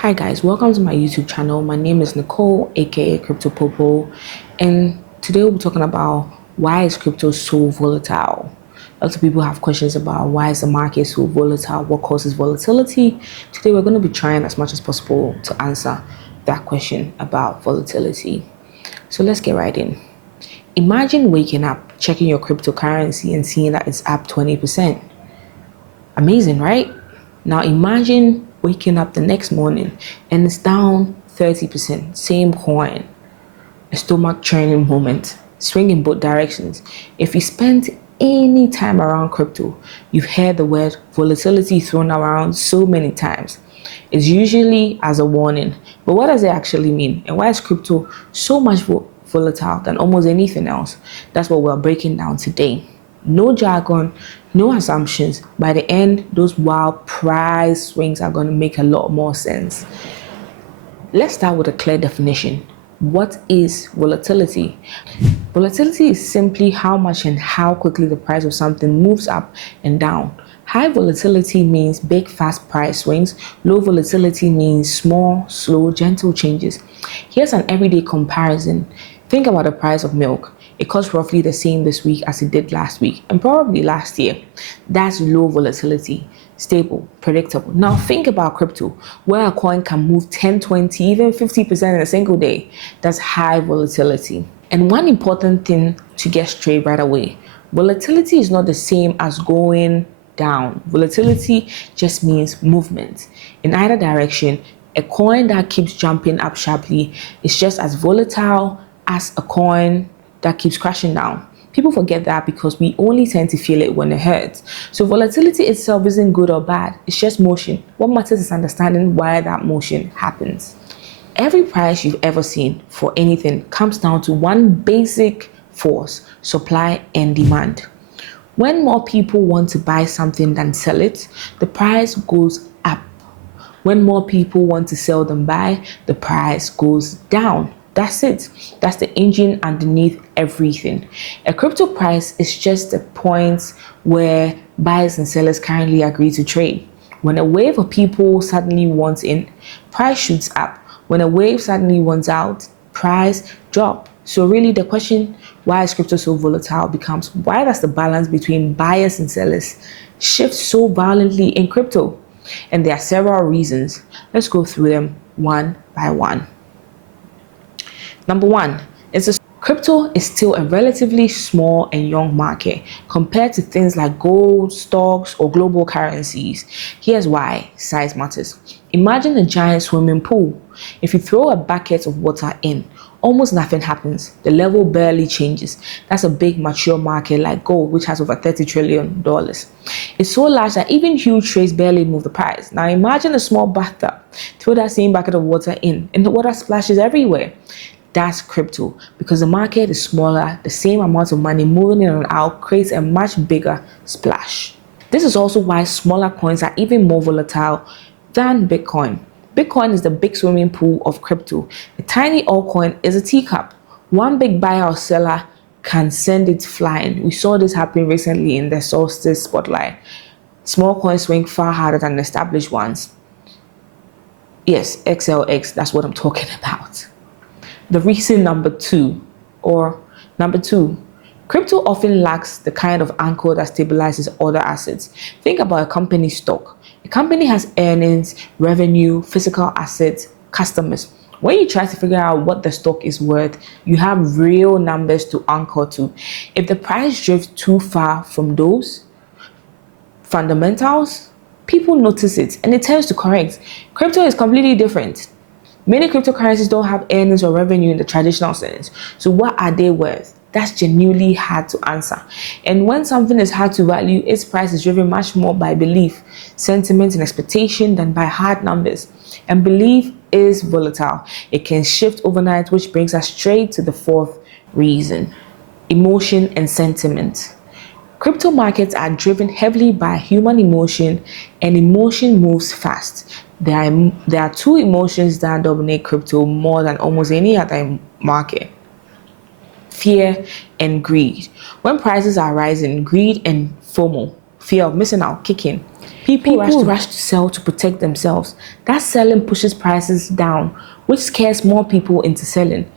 Hi guys, welcome to my YouTube channel. My name is Nicole, aka Crypto Popo, and today we'll be talking about why is crypto so volatile. Lots of people have questions about why is the market so volatile, what causes volatility. Today we're going to be trying as much as possible to answer that question about volatility. So let's get right in. Imagine waking up, checking your cryptocurrency and seeing that it's up 20%. Amazing, right? Now imagine waking up the next morning and it's down 30%, same coin. A stomach-churning moment, swing in both directions. If you spent any time around crypto, you've heard the word volatility thrown around so many times. It's usually as a warning, but what does it actually mean? And why is crypto so much volatile than almost anything else? That's what we're breaking down today. No jargon, no assumptions. By the end, those wild price swings are going to make a lot more sense. Let's start with a clear definition. What is volatility? Volatility is simply how much and how quickly the price of something moves up and down. High volatility means big, fast price swings. Low volatility means small, slow, gentle changes. Here's an everyday comparison. Think about the price of milk. It costs roughly the same this week as it did last week and probably last year. That's low volatility, stable, predictable. Now think about crypto, where a coin can move 10, 20, even 50% in a single day. That's high volatility. And one important thing to get straight right away, volatility is not the same as going down. Volatility just means movement in either direction. A coin that keeps jumping up sharply is just as volatile as a coin that keeps crashing down. People forget that because we only tend to feel it when it hurts. So volatility itself isn't good or bad, it's just motion. What matters is understanding why that motion happens. Every price you've ever seen for anything comes down to one basic force: supply and demand. When more people want to buy something than sell it, the price goes up. When more people want to sell than buy, the price goes down. That's it. That's the engine underneath everything. A crypto price is just a point where buyers and sellers currently agree to trade. When a wave of people suddenly wants in, price shoots up. When a wave suddenly wants out, price drop. So really the question, why is crypto so volatile, becomes why does the balance between buyers and sellers shift so violently in crypto? And there are several reasons. Let's go through them one by one. Number one, crypto is still a relatively small and young market compared to things like gold, stocks, or global currencies. Here's why size matters. Imagine a giant swimming pool. If you throw a bucket of water in, almost nothing happens. The level barely changes. That's a big mature market like gold, which has over $30 trillion. It's so large that even huge trades barely move the price. Now imagine a small bathtub. Throw that same bucket of water in, and the water splashes everywhere. That's crypto, because the market is smaller, the same amount of money moving in and out creates a much bigger splash. This is also why smaller coins are even more volatile than Bitcoin. Bitcoin is the big swimming pool of crypto. A tiny altcoin is a teacup. One big buyer or seller can send it flying. We saw this happen recently in the Solstice spotlight. Small coins swing far harder than established ones. Yes, XLX, that's what I'm talking about. The reason number two, crypto often lacks the kind of anchor that stabilizes other assets. Think about a company's stock. A company has earnings, revenue, physical assets, customers. When you try to figure out what the stock is worth, you have real numbers to anchor to. If the price drifts too far from those fundamentals, people notice it and it tends to correct. Crypto is completely different. Many cryptocurrencies don't have earnings or revenue in the traditional sense. So what are they worth? That's genuinely hard to answer. And when something is hard to value, its price is driven much more by belief, sentiment, and expectation than by hard numbers. And belief is volatile. It can shift overnight, which brings us straight to the fourth reason: emotion and sentiment. Crypto markets are driven heavily by human emotion, and emotion moves fast. There are two emotions that dominate crypto more than almost any other market: fear and greed. When prices are rising, greed and FOMO, fear of missing out kick in. People rush to sell to protect themselves. That selling pushes prices down, which scares more people into selling.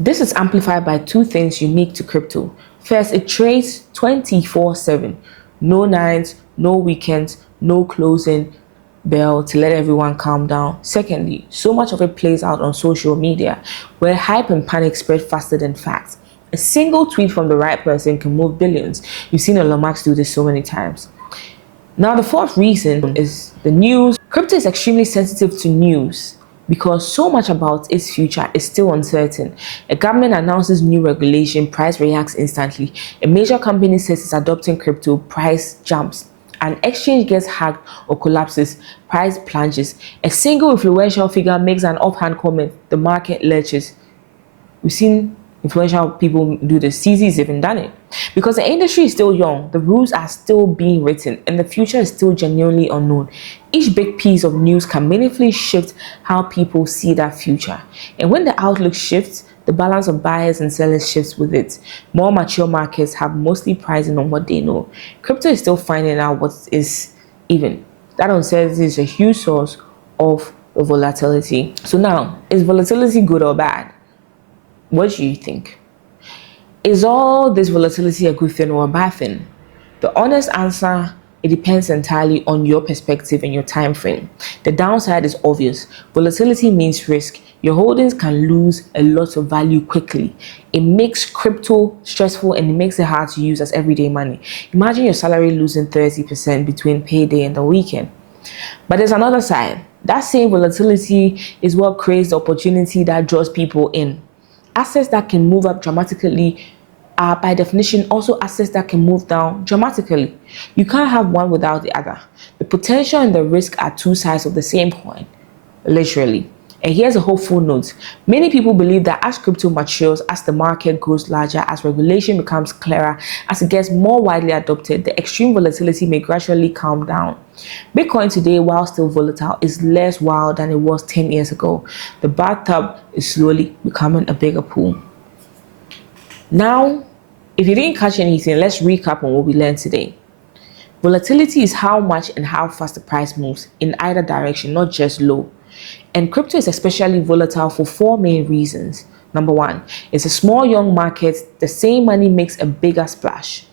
This is amplified by two things unique to crypto. First, it trades 24/7. No nights, no weekends, no closing bell to let everyone calm down. Secondly, so much of it plays out on social media, where hype and panic spread faster than facts. A single tweet from the right person can move billions. You've seen Elon Musk do this so many times. Now, the fourth reason is the news. Crypto is extremely sensitive to news because so much about its future is still uncertain. A government announces new regulation, price reacts instantly. A major company says it's adopting crypto, price jumps. An exchange gets hacked or collapses, price plunges. A single influential figure makes an offhand comment, the market lurches. We've seen influential people do this. CZ's even done it. Because the industry is still young, the rules are still being written, and the future is still genuinely unknown. Each big piece of news can meaningfully shift how people see that future. And when the outlook shifts, the balance of buyers and sellers shifts with it. More mature markets have mostly pricing on what they know. Crypto is still finding out what is even. That uncertainty is a huge source of the volatility. So now, is volatility good or bad? What do you think? Is all this volatility a good thing or a bad thing? The honest answer, it depends entirely on your perspective and your time frame. The downside is obvious. Volatility means risk. Your holdings can lose a lot of value quickly. It makes crypto stressful and it makes it hard to use as everyday money. Imagine your salary losing 30% between payday and the weekend. But there's another side. That same volatility is what creates the opportunity that draws people in. Assets that can move up dramatically are by definition also assets that can move down dramatically. You can't have one without the other. The potential and the risk are two sides of the same coin, literally. And here's a hopeful note. Many people believe that as crypto matures, as the market grows larger, as regulation becomes clearer, as it gets more widely adopted, the extreme volatility may gradually calm down. Bitcoin today, while still volatile, is less wild than it was 10 years ago. The bathtub is slowly becoming a bigger pool. Now, if you didn't catch anything, let's recap on what we learned today. Volatility is how much and how fast the price moves in either direction, not just low. And crypto is especially volatile for four main reasons. Number one, it's a small young market. The same money makes a bigger splash.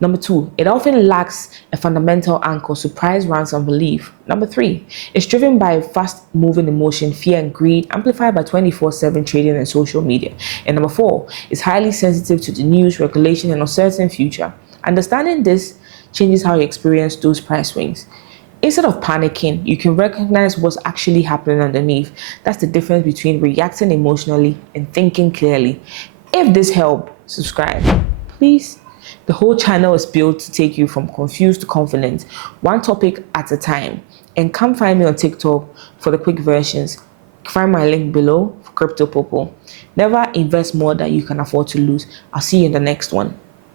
Number two, it often lacks a fundamental anchor, so price runs on belief. Number three, it's driven by fast-moving emotion, fear, and greed, amplified by 24/7 trading and social media. And number four, it's highly sensitive to the news, regulation, and uncertain future. Understanding this changes how you experience those price swings. Instead of panicking, you can recognize what's actually happening underneath. That's the difference between reacting emotionally and thinking clearly. If this helped, subscribe, please. The whole channel is built to take you from confused to confident, one topic at a time. And come find me on TikTok for the quick versions. Find my link below for Crypto Popo. Never invest more than you can afford to lose. I'll see you in the next one.